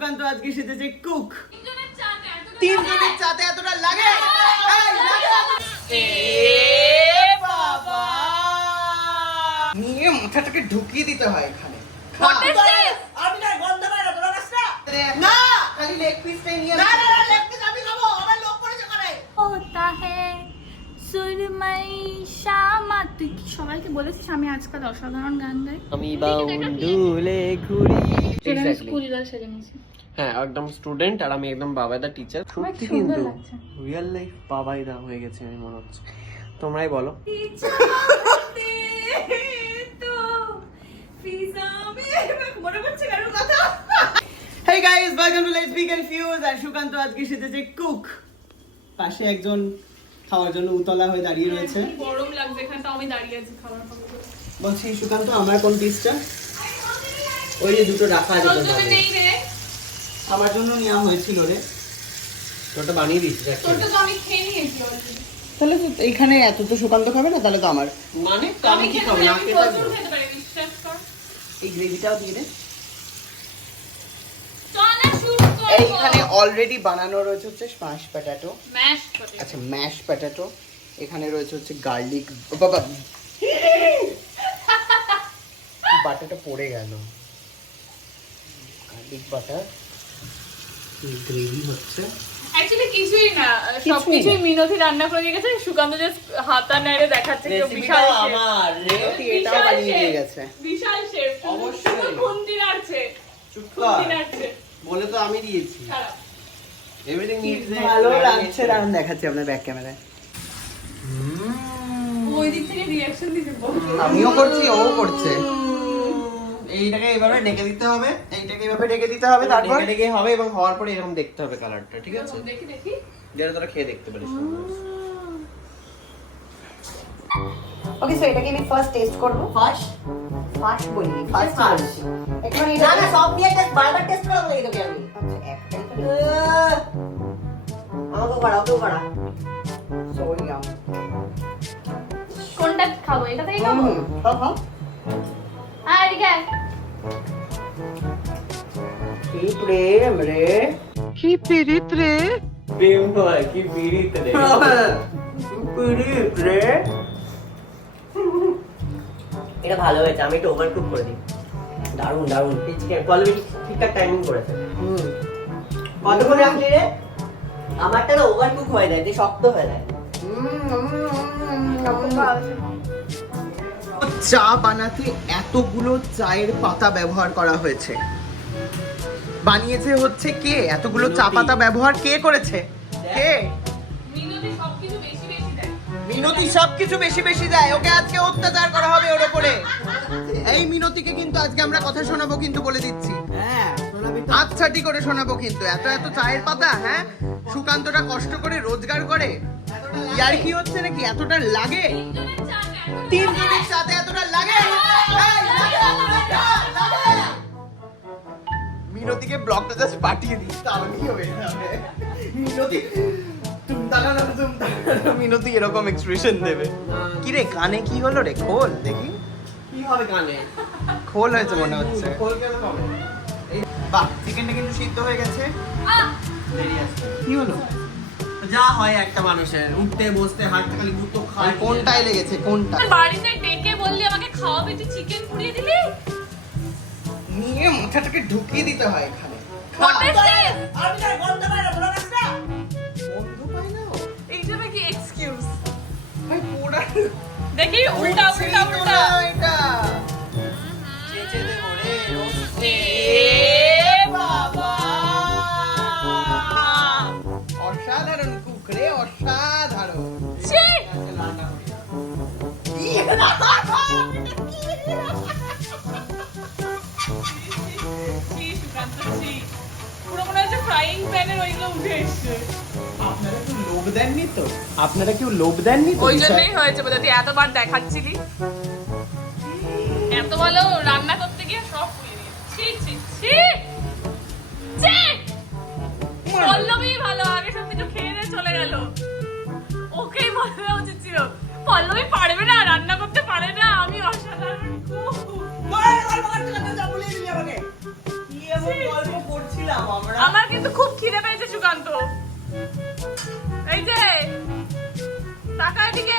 সুকান্ত আজকে সেজেছে কুক। তিনজনের চাতে এতটা লাগে? বাবা নিয়ে মাথাটাকে ঢুকিয়ে দিতে হয় এখানে। আমি না গন্ধ বাইরে তোরা না খালি লেগ পিসটাই নিয়ে না লেগ পিস আমি খাবো। আমার লোক পড়েছে করে होता है सुरमई शामा। তুই কি সবাইকে বলেছিস আমি আজকাল অসাধারণ গান গাই? আমি বাউন্ডুলে ঘুরি। স্কুল গার্ল সেজে নিয়েছি। হ্যাঁ একদম স্টুডেন্ট আর আমি একদম বাবাইদা টিচার। সত্যি কিন্তু রিয়েল লাইফ বাবাইদা হয়ে গেছে আমি মনে হচ্ছে। তোমরাই বলো। Hey guys, welcome to Letsbeconfused. আর সুকান্ত আজকে সেজেছে কুক। পাশে একজন খাওয়ার জন্য উতলা হয়ে দাঁড়িয়ে রয়েছে। গরম লাগছে এখানে, তাও আমি দাঁড়িয়ে আছি খাবার খাবো। বলছি সুকান্ত আমার কোন পিসটা? ওই যে দুটো রাখা আছে তোর জন্য। নেই রে, আমার জন্য নেওয়া হয়েছিল রে। তোরটা বানিয়ে দিয়েছিস একটা। তোরটা তো আমি খেয়ে নিয়েছি অলরেডি। তাহলে তো এইখানে এত তো সুকান্ত খাবে না, তাহলে তো আমার মানে আমি কি খাবো না খেতে পারবো। খেতে পারি, বিশ্বাস কর। এই গ্রেভিটাও দিয়ে দে। চল না শুরু করব। এইখানে অলরেডি বানানো রয়েছে হচ্ছে স্ম্যাশ পটেটো। Mash potato. আচ্ছা ম্যাশ পটেটো। এখানে রয়েছে হচ্ছে গার্লিক। বাবা বাটারটা পড়ে গেল। Garlic butter. গ্রেভি হচ্ছে অ্যাকচুয়ালি কিছুই না, সবকিছুই মিনতি রান্না করে দিয়ে গেছে। সুকান্ত জাস্ট হাতা নেড়ে দেখাচ্ছে কি বিশাল শেফ। আমার রেসিপি এটাও বানিয়ে দিয়ে গেছে। বিশাল শেফ অবশ্যই। খুন্তি নাড়ছে, চুপ খুন্তি কর নাড়ছে। বলে তো আমি দিয়েছি। খারাপ এভরিথিং নিডস ভালো লাগছে। রান দেখাচ্ছি আপনার ব্যাক ক্যামেরায়। ওই দিক থেকে রিঅ্যাকশন দিতে বল। আমিও করছি ও করছে। এইটাকে এইভাবে ঢেকে দিতে হবে। এইটাকে এইভাবে ঢেকে দিতে হবে, তারপর ঢেকে হবে এবং হওয়ার পরে এরকম দেখতে হবে কালারটা। ঠিক আছে দেখি দেখি যেটা তোরা খেয়ে দেখতে পারিস। ওকে সো এটাকে আমি ফার্স্ট টেস্ট করব। ফার্স্ট বলি ফার্স্ট এখন এটা না সব দিয়ে টেস্ট বারবার টেস্ট করা লাগে তোকে আমি। আচ্ছা একটাই তো আমাকে বাড়া সরি আম কোনটা খাবো? এটা থেকে খাবো। হ্যাঁ আর এদিকে কি প্রেম রে, কি পিরিত রে। প্রেম নয় কি পিরিত রে। পিরিত রে। এটা ভালো হয়েছে, আমি একটু ওভারকুক করে দিই। দারুন দারুন চিকেন কোয়ালিটি ঠিকঠাক টাইমিং করেছে। কতক্ষণ রাখলি রে? আমারটা না ওভারকুক হয়ে যায়, যে শক্ত হয়ে যায়। চা বানাতে এতগুলো চায়ের পাতা ব্যবহার করা হয়েছে। বানিয়েছে হচ্ছে কে? এতগুলো চা পাতা ব্যবহার কে করেছে? কে? মিনতি সবকিছু বেশি বেশি দেয়। মিনতি সবকিছু বেশি বেশি দেয়। ওকে আজকে অত্যাচার করা হবে ওর উপরে। এই মিনতিকে কিন্তু আজকে আমরা কথা শোনাবো, কিন্তু বলে দিচ্ছি। হ্যাঁ শোনাবি তো। আচ্ছাটি করে শোনাবো কিন্তু। এত এত চায়ের পাতা, হ্যাঁ সুকান্তটা কষ্ট করে রোজগার করে। ইয়ার কি হচ্ছে নাকি? এতটা লাগে? তিনজনের চাতে এতটা লাগে? মিনতিকে ব্লগটা জাস্ট পাঠিয়ে দিস, তাহলেই হয়ে যাবে। মিনতি এরকম এক্সপ্রেশন দেবে। কি রে কানে কি হলো রে? খোল দেখি কি হবে কানে? খোল হয়েছে মনে হচ্ছে। খোল কেন হবে? বাহ চিকেনটা কিন্তু সিদ্ধ হয়ে গেছে। দেরি আছে। কি হলো? যা হয় একটা মানুষের, উঠতে বসতে হাঁটতে খালি গুতো খায়। কোনটায় লেগেছে কোনটা? বাড়িতে ডেকে বললি আমাকে খাওয়াবে, তুই চিকেন পুড়িয়ে দিলি। নিয়ে মাথাটাকে ঢুকিয়ে দিতে হয় এখানে। আমি না গন্ধ বাইরে তোরা না। বন্ধু পাই না ও। এইটা নাকি এক্সকিউজ? ভাই পোড়া দেখি উল্টা উল্টা উল্টা। এটা চেচে দে ওরে রোস্টে। বাবা অসাধারণ কুক রে, অসাধারণ। ছি ছি সুকান্ত ছি, পুরো মনে হচ্ছে ফ্রাইং প্যানের ওইগুলো উঠে এসছে। আপনারা কেউ লোভ দেননি তো? আপনারা কেউ লোভ দেননি তো? ওই জন্যই হয়েছে বোধহয়, তুই এতবার দেখাচ্ছিলি। এত ভালো রান্না করতে গিয়ে সব পুড়িয়ে দিয়েছি। ছি ছি ছি ছি। পল্লবী ভালো, আগে সব কিছু খেয়ে দিয়ে চলে গেল। ওকেই বলা উচিত ছিল পল্লবী পারবে না, রান্না করতে পারে না। আমি অসাধারণ কুক। গল্প করতে যা বলে দিলি আমাকে। কি এমন গল্প করছিলাম টাকা এদিকে।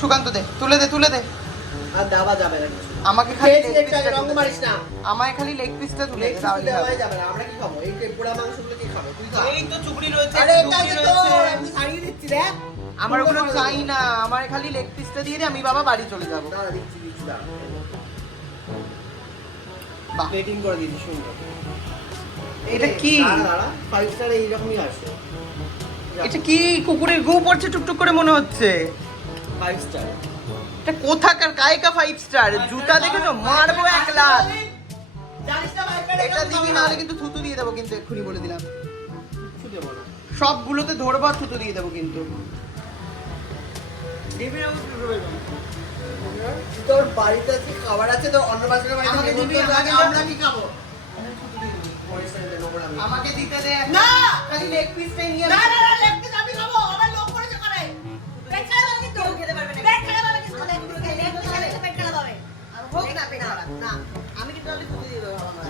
সুকান্ত দে, তুলে দে, তুলে দে। আর দাবা যাবে না কিছু। আমাকে খালি খেয়েছি লেগ একটা, পিসটা রঙ মারিস না। আমায় খালি লেগ পিসটা তুলে লেগ দে, পিস তাহলেই হবে। দেওয়াই যাবে না। আমরা কি খাবো? এই টেম্পুরা মাংসগুলো কি খাবে? তুই খা। এই তো চুবড়ি রয়েছে, আরে ডুবড়ি এটাই তো রয়েছে। আমি ছাড়িয়ে দিচ্ছি দেখ। আমার ওগুলো চাই না, আমার খালি লেগ পিসটা দিয়ে দে, আমি বাবা বাড়ি চলে যাবো। দাঁড়া দিচ্ছি দাঁড়া। বাহ, প্লেটিং করে দিচ্ছি সুন্দর। এটা কি? দাঁড়া 5 স্টার এইরকমই আসে। এটা কি? কুকুরের গু পড়ছে টুকটুক করে মনে হচ্ছে। 5 স্টার। এটা কোথাকার কায়কা 5 স্টার? জুতা দেখে তো মারবো 1 লাখ। জানিস না ভাই এটা দিবি না হলে কিন্তু থুতু দিয়ে দেবো, কিন্তু এক্ষুনি বলে দিলাম। কিছু দেবো না। সবগুলোতে ধরবো আর থুতু দিয়ে দেবো কিন্তু। দিবি না তোর বাড়িতে আছে খাবার আছে তো অন্য বাসনের বাড়িতে আমাকে দিবি, আমাকে আমরা কি খাবো? আমাকে দিতে দে। না! খালি লেগ পিসটাই নিয়ে না না না লেগ পিস আমি খাবো। আমার লোক করেছে করে। পেট খারাপ হবে কিন্তু খেতে পারবে না। পেট খারাপ হবে কিন্তু লেগ পিস খেলে পেট খারাপ হবে। আর হোক না পেট খারাপ। না আমি কিন্তু তাহলে খুঁজে দিয়ে দেবো আমার।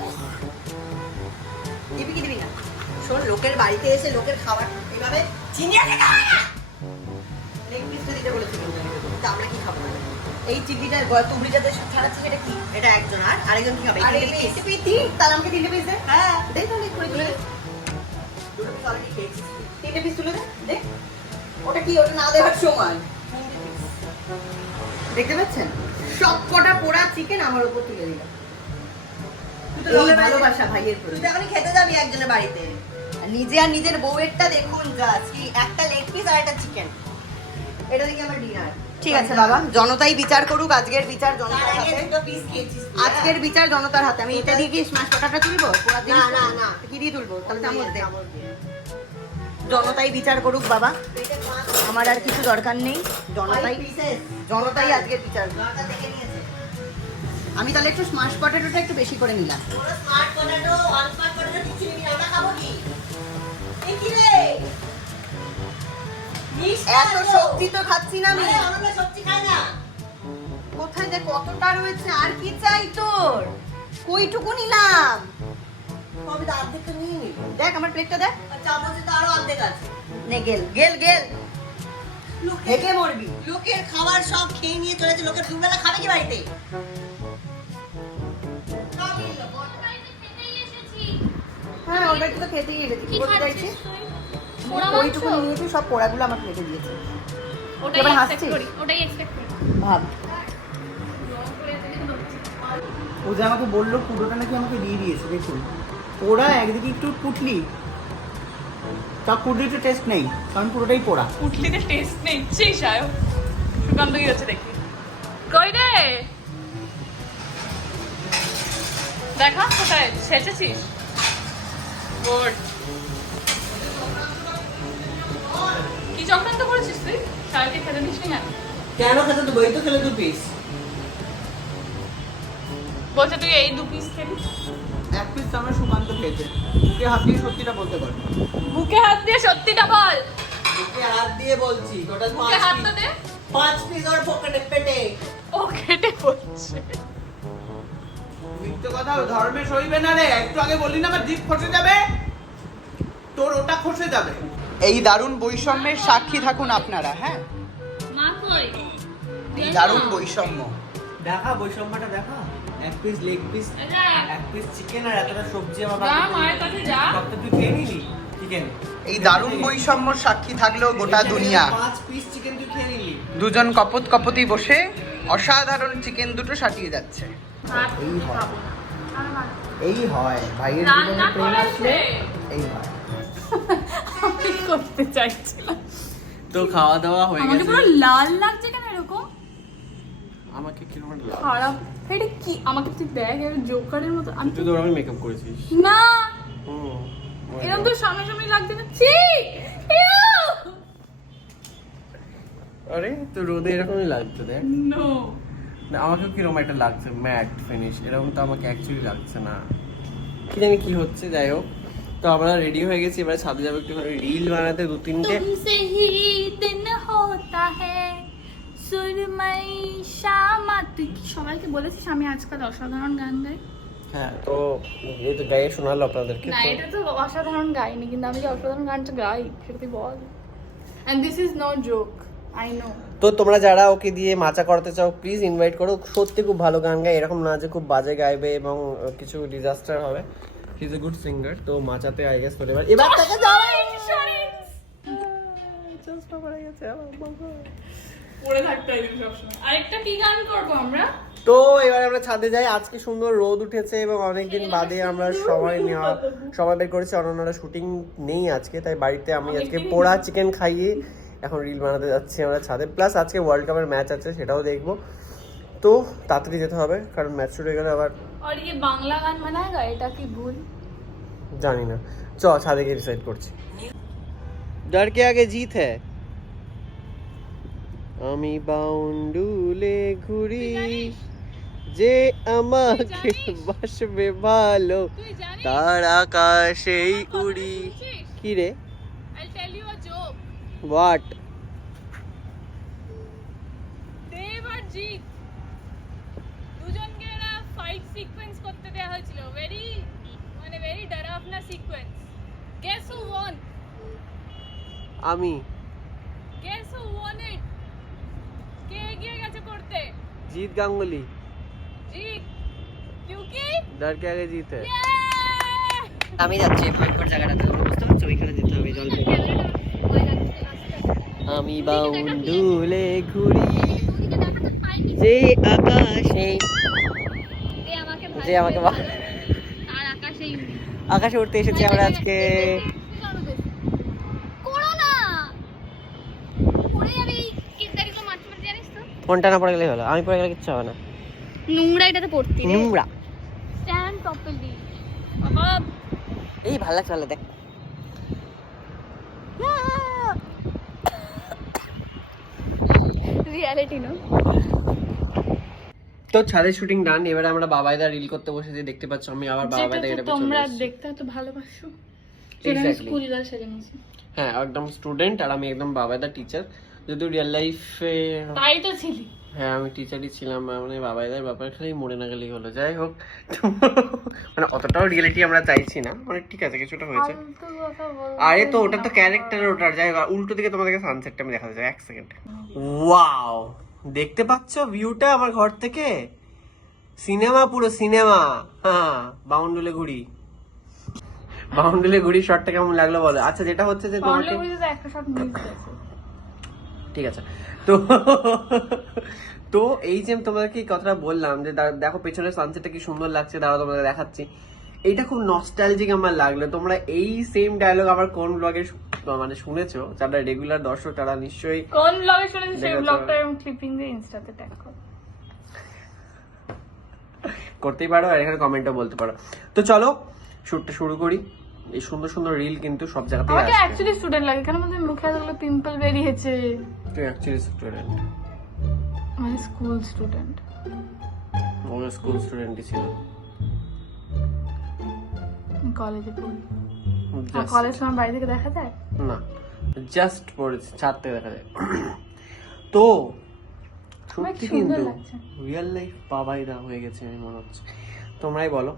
দিবি কি দিবি না? শোন, লোকের বাড়িতে এসে লোকের খাবার এইভাবে চিনিয়ে খেতে হয় না। লেগ পিসটা দিতে বলেছি কিন্তু তা আমরা কি খাবো? এই চিংড়িটার তুবড়িটাতে ছাড়াচ্ছি সেটা কি? এটা একজন আর আরেকজন কি খাবে? তিনটে পিস তিন, তাহলে আমাকে 3টে পিস দে। হ্যাঁ দে, তাহলে করে তুলে দে। 2টো পিস অলরেডি খেয়েছি। 3টে পিস তুলে দে। দে। ওটা কি? ওটা না দেওয়ার সময়। দেখতে পাচ্ছেন? সব কটা পোড়া চিকেন আমার উপর তুলে দিলাম। এই ভালোবাসা ভাইয়ের প্রতি। তুই এখনই খেতে যাবি একজনের বাড়িতে। নিজে আর নিজের বউয়েরটা দেখুন জাস্ট, কি একটা লেগ পিস আর একটা চিকেন। এটা দেখি আমার ডিনার। ঠিক আছে বাবা, জনতাই বিচার করুক। আজকের বিচার জনতার হাতে। আজকের বিচার জনতার হাতে। আমি এটা দিয়ে কি স্ম্যাশ পটাটা তুলবো? না না না, কি দিয়ে তুলবো? তাহলে চামচ দে। জনতাই বিচার করুক বাবা, আমার আর কিছু দরকার নেই। জনতাই আজকের বিচার। আমি তাহলে একটু স্ম্যাশ পটেটোটা একটু বেশি করে নিলাম। এত সবজি তো খাচ্ছি না আমি। সবজি খাই না। কোথায় যে কতটা রয়েছে? আর কি চাই তোর? কইটুকু নিলাম? আমি তো অর্ধেকটা নিয়ে নিব। দেখ আমার প্লেটটা দেখ। চামচে তো আরো অর্ধেক আছে। নে গেল গেল গেল। হেগে মরবি। লোকের খাবার সব খেয়ে নিয়ে চলেছে। লোকের দুবেলা খাবে কি বাড়িতে? হ্যাঁ ওর বাড়িতে তো খেতেই এসেছি। কি বলতে চাইছি? ওইটুকু নিয়েছি, সব পোড়াগুলো আমার প্লেটে দিয়েছে। ওটাই এক্সপেক্ট করি, ওটাই এক্সপেক্ট করি। ভাব। ও যে আমাকে বললো পুরোটা নাকি আমাকে দিয়ে দিয়েছে, দেখুন। পোড়া একদিকে একটু পুটলি, তা পুটলিতে টেস্ট নেই, কারণ পুরোটাই পোড়া। পুটলিতে টেস্ট নেই। চিস আয়ো সুগন্ধ কি হচ্ছে দেখি। কই রে দেখা, কোথায় সেচেছিস? গুড। কি চক্রান্ত করেছিস তুই? শাহরুখকে খেতে দিস নি? কেন খেতে দেবো? এই তো খেলে 2 পিস। বলছে তুই এই 2 পিস খেলি। 1 পিস তো আমরা সুকান্ত খেয়েছে। মুখে হাত দিয়ে সত্যিটা বলতে পারবো। মুখে হাত দিয়ে সত্যিটা বল। মুখে হাত দিয়ে বলছি। টোটাল মুখে হাত তো দে। 5 পিস ওর পকেটে পেটে। ও কেটে পড়ছে। মিথ্যে কথা ধর্মে সইবে না রে। একটু আগে বললি না আমার জিভ খসে যাবে, তোর ওটা খসে যাবে। এই দারুণ বৈষম্যের সাক্ষী থাকুন আপনারা। হ্যাঁ, মা কই? এই দারুণ বৈষম্য। দেখা বৈষম্যটা দেখা। 1 piece leg piece, 1 piece chicken আর এতটা সবজি আমার যা মায়ের কাছে যা। সবটা তুই খেয়ে নিলি চিকেন। এই দারুণ বৈষম্যর সাক্ষী থাকলো গোটা দুনিয়া। 5 পিস চিকেন তুই খেয়ে নিলি। দুজন কপত কপতি বসে অসাধারণ চিকেন দুটো সাটিয়ে যাচ্ছে। এই হয়, এই হয় ভাইয়ের জীবনে প্রেম আসলে এই হয়। আমি করতে চাইছিলাম। তো খাওয়া দাওয়া হয়ে আমাকে গেছে। পুরো লাল লাগছে কেন এরকম? আমাকে কিরকম লাগছে? খারাপ। এটা কি? আমাকে তুই দেখ, এর জোকারের মতো। আমি তুই তো আমি মেকআপ করেছিস। না, হুম। এরকম তো সামনাসামনি লাগছে না। ছি, ইউ! আরে তো রোদে এরকমই লাগছে দেখ। নো, না আমাকেও কিরকম একটা লাগছে, ম্যাট ফিনিশ। এরকম তো আমাকে অ্যাকচুয়ালি লাগছে না। কি জানি কি হচ্ছে, যাই হোক। তো আমরা রেডি হয়ে গেছি, এবারে ছাদে যাবো একটু রিল বানাতে 2-3টে। তুমসে হি দিন হোতা হ্যায় সুরমাই শামা। তুই কি সবাইকে বলেছিস আমি আজকাল অসাধারণ গান গাই? হ্যাঁ, তো এই তো গায়ে শোনালো আপনাদেরকে। না, এটা তো অসাধারণ গাইনি, কিন্তু আমি যে অসাধারণ গানটা গাই সেটা তুই বল। And this is no joke, I know. তো তোমরা যারা ওকে দিয়ে মাচা করাতে চাও প্লিজ ইনভাইট করো, সত্যি খুব ভালো গান গায়, এরকম না যে খুব বাজে গাইবে এবং কিছু ডিজাস্টার হবে। He is a good singer, তো মাচাতে আই গেস তোলে এবার থেকে যাও। জাস্ট পড়ে গেছে আমার বাবা, পড়ে থাকতে হয় সবসময়। আরেকটা কি গান করব আমরা? তো এবার আমরা ছাদে যাই। আজকে সুন্দর রোদ উঠেছে এবং অনেকদিন বাদে আমরা সময় বের করেছি। অন্যান্যরা শুটিং নেই আজকে, তাই বাড়িতে আমি আজকে পোড়া চিকেন খাইয়ে এখন রিল বানাতে যাচ্ছি আমরা ছাদে। প্লাস আজকে ওয়ার্ল্ড কাপের ম্যাচ আছে, সেটাও দেখবো। তো তাড়াতাড়ি যেতে হবে কারণ ম্যাচ শুরু হয়ে গেলে আবার। আর ये বাংলা গান বানায়গা, এটা কি ভুল? জানি না, চ ছাদে গিয়ে ডিসাইড করছি। ডর কে আগে জিত হ্যায়। আমি বাউন্ডুলে ঘুরি, যে আমাকে বাসবে ভালো তার আকাশেই উড়ি। কি রে? I'll tell you a joke. What? Dev আর জিৎ দুজনকে না ফাইট সিকোয়েন্স করতে দেয়া হয়েছিল, ভেরি ডরাবনা সিকোয়েন্স। Guess who won? আমি। Guess who won it? কে এগিয়ে গেছে করতে? জিৎ গাঙ্গুলি। জিৎ, क्योंकि ডর কে আগে জিত হ্যায়। Yeah! আমি যাচ্ছি ফাইট জায়গাটাতে, তোমরা বুঝতে পারছো ওইখানে যেতে হবে জল পেয়ে। আমি বাউন্ডুলে ঘুরি, যে আকাশে আর আকাশেই আকাশে উঠতে এসেছি আমরা আজকে। করোনা পড়ে যাবে, কি তারিখে মারতে পারতে জানিস তো? ফোনটা না পড়ে গেলে হলো, আমি পড়ে গেলে কিচ্ছু হবে না। নোংরা এটাতে পড়তি রে। নোংরা। স্ট্যান্ড প্রপারলি বাবা। এই ভালো লাগছে, ভালো দেখ। Reality no. তো ছাদের শুটিং ডান, এবারে আমরা বাবাইদা রিল করতে বসেছি। দেখতে পাচ্ছ আমি আবার বাবাইদা এটা তোমরা দেখতে তো ভালোবাসো, যেটা আমি স্কুল গার্ল সেজে নিয়েছি। হ্যাঁ, একদম স্টুডেন্ট আর আমি একদম বাবাইদা টিচার। যদিও রিয়েল লাইফে তাই তো ছিলি। হ্যাঁ, আমি টিচারই ছিলাম, মানে বাবাইদার ব্যাপার খালি মরে না গেলেই হলো। যাই হোক, মানে অতটাও রিয়েলিটি আমরা চাইছি না, মানে ঠিক আছে কিছুটা হয়েছে। আরে তো ওটা তো ক্যারেক্টার, ওটার। যাই হোক, উল্টো দিকে তোমাদেরকে সানসেটটা আমি দেখাতে চাই, এক সেকেন্ড। ওয়াও, দেখতে পাচ্ছ ভিউটা আমার ঘর থেকে? সিনেমা, পুরো সিনেমা। হ্যাঁ, বাউন্ডুলে ঘুরি, বাউন্ডুলে ঘুরি। শটটা কেমন লাগলো বলো? আচ্ছা, যেটা হচ্ছে যে তোমাকে একটা শট মিস গেছে। ঠিক আছে। তো তো এই যে তোমাদেরকে এই কথাটা বললাম যে দেখো পেছনের সানসেটটা কি সুন্দর লাগছে, দাঁড়াও তোমাদের দেখাচ্ছি। এইটা খুব নস্টালজিক আমার লাগলো। তোমরা এই সেম ডায়লগ আবার কোন ব্লগে মানে শুনেছো? যারা রেগুলার দর্শক তারা নিশ্চয়ই কোন ব্লগে শুনেছো সেই ব্লগটা আমি ক্লিপিং দিয়ে ইনস্টাতে ট্যাগ করব, করতেই পারো আর এখানে কমেন্টও বলতে পারো। তো চলো শুটটা শুরু করি। এই সুন্দর সুন্দর রিল কিন্তু সব জায়গাতেই আমাকে আসবে। অ্যাকচুয়ালি স্টুডেন্ট লাগে, কেন বলতে মুখে এতগুলো পিম্পল বেরিয়েছে। তুই অ্যাকচুয়ালি স্টুডেন্ট, মানে স্কুল স্টুডেন্ট। ও স্কুল স্টুডেন্টই ছিল, কলেজে পড়ি। আর কলেজ আমার বাড়ি থেকে দেখা যায় না, জাস্ট পড়েছি, ছাদ থেকে দেখা যায়। তো সত্যি কিন্তু রিয়েল লাইফ বাবাইদা হয়ে গেছে আমি মনে হচ্ছে। তোমরাই বলো,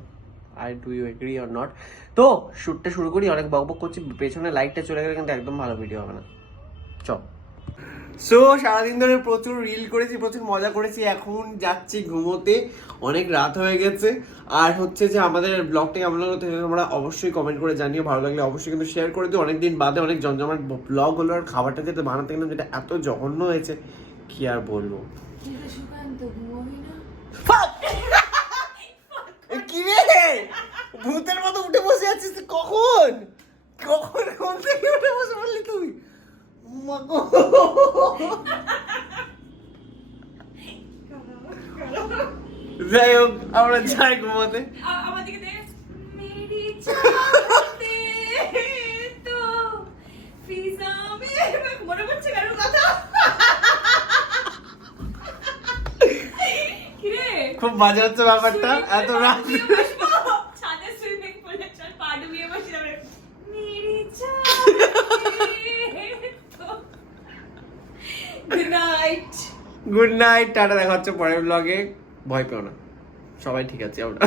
I do you agree or not? তো শুটটা শুরু করি। অনেক বকবক করছি, পেছনে লাইটটা চলে গেলে কিন্তু একদম ভালো ভিডিও হবে না। চল। সো সারাদিন ধরে প্রচুর রিল করেছি, প্রচুর মজা করেছি, এখন যাচ্ছি ঘুমোতে। অনেক রাত হয়ে গেছে। আর হচ্ছে যে আমাদের ব্লগটা কেমন লাগলো তোমরা অবশ্যই কমেন্ট করে জানিও। ভালো লাগলে অবশ্যই কিন্তু শেয়ার করে দিও। অনেকদিন বাদে অনেক জমজমাট ব্লগ হলো, আর খাবারটা যেটা বানাতে গেলাম যেটা এত জঘন্য হয়েছে কি আর বলবো। কি রে, ভূতের মতো উঠে বসে আছিস কখন? কখন ঘুম থেকে উঠে বসে বললি তুই? যাই হোক, আমরা যাই ঘুমাতে। খুব মজা হচ্ছে ব্যাপারটা, এত রাত ছাদে সুইমিং পুলে চল পা ডুবিয়ে বসে যাবে। Good night, good night, tata. দেখা হচ্ছে পরের ব্লগে। ভয় পেও না, সবাই ঠিক আছে আমরা।